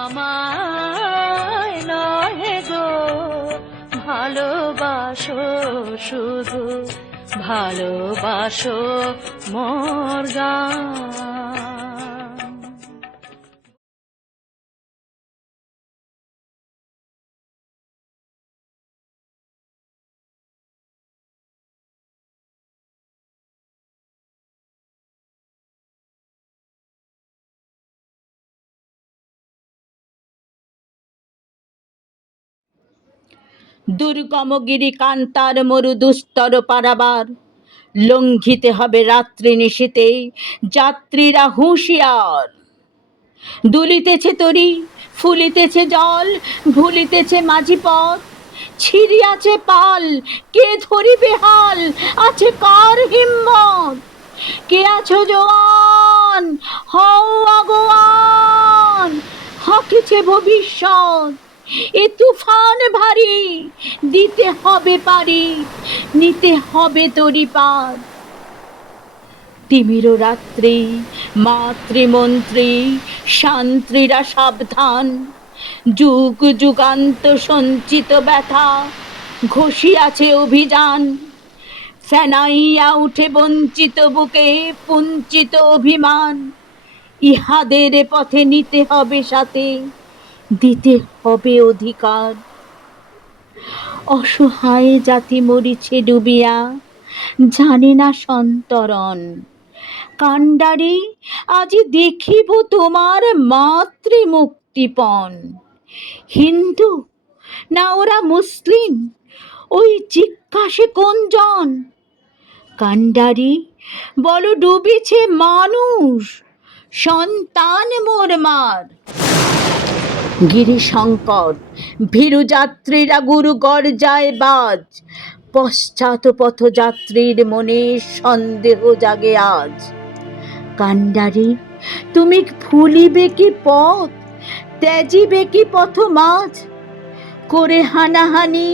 আমায় নহে গো ভালোবাসো, শুধু ভালোবাসো মোর গান। দুর্গমগিরি কান্তার মরু দুস্তর পারাবার, লঙ্ঘিতে হবে রাত্রি নিশীতে যাত্রীরা হুঁশিয়ার। দুলিতেছে তরি, ফুলিতেছে জল, ভুলিতেছে মাঝি পথ, ছিড়িয়াছে পাল, কে ধরিবে হাল, আছে কার হিম্মত? কে আছো জোয়ান, হও আগুয়ান, হাঁকিছে ভবিষ্যৎ, এ তুফান ভারী, দিতে হবে পারি, নিতে হবে তরি পার। তিমির রাত্রি, মাতৃমন্ত্রী, শান্ত্রীরা সাবধান, যুগ যুগান্ত সঞ্চিত ব্যথা ঘষিয়াছে অভিযান। ফেনাইয়া উঠে বঞ্চিত বুকে পুঞ্চিত অভিমান, ইহাদের পথে নিতে হবে সাথে, দিতে হবে অধিকার। অসহায় জাতি মরিছে ডুবিয়া, জানে না সন্তরণ। কান্ডারি আজি দেখিব তোমার মাতৃমুক্তিপণ। হিন্দু না ওরা মুসলিম, ওই জিজ্ঞাসে কোনজন? কান্ডারি বলো ডুবেছে মানুষ, সন্তান মোর মার। গিরিশঙ্কর ভীরু যাত্রীরা গুরু গর্জায় বাজ, পশ্চাৎ পথযাত্রীর মনে সন্দেহ জাগে আজ। কান্ডারি তুমি ভুলিবে কি পথ, ত্যাজিবে কি পথ মাঝ? করে হানাহানি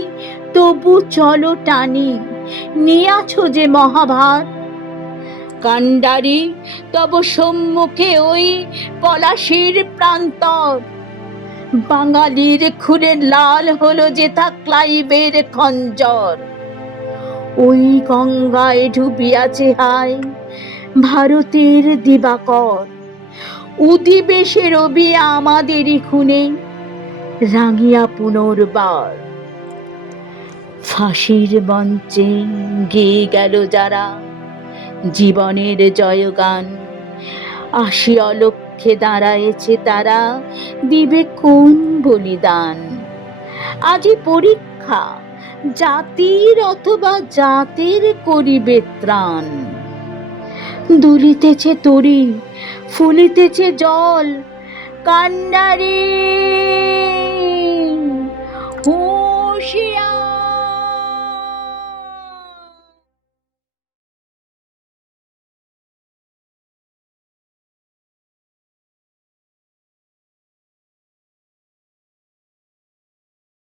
তবু চলো টানি, নিয়াছ যে মহাভার। কান্ডারি তব সম্মুখে ওই পলাশির প্রান্তর, বাঙালির খুরে লাল হলো যেথা ক্লাইভের খঞ্জর। ওই গঙ্গায় ডুবিয়াছে হায় ভারতের দিবাকর, উদিবে সে রবি আমাদেরই খুনে রাঙিয়া পুনর্বার। ফাঁসির মঞ্চে গেয়ে গেল যারা জীবনের জয়গান, আসি অলক্ষ্যে দাঁড়ায়েছে তারা, দিবে কোন বলিদান? আজি পরীক্ষা জাতির অথবা জাতের করিবে ত্রাণ। দুলিতেছে তরি, ফুলিতেছে জল, কান্ডারি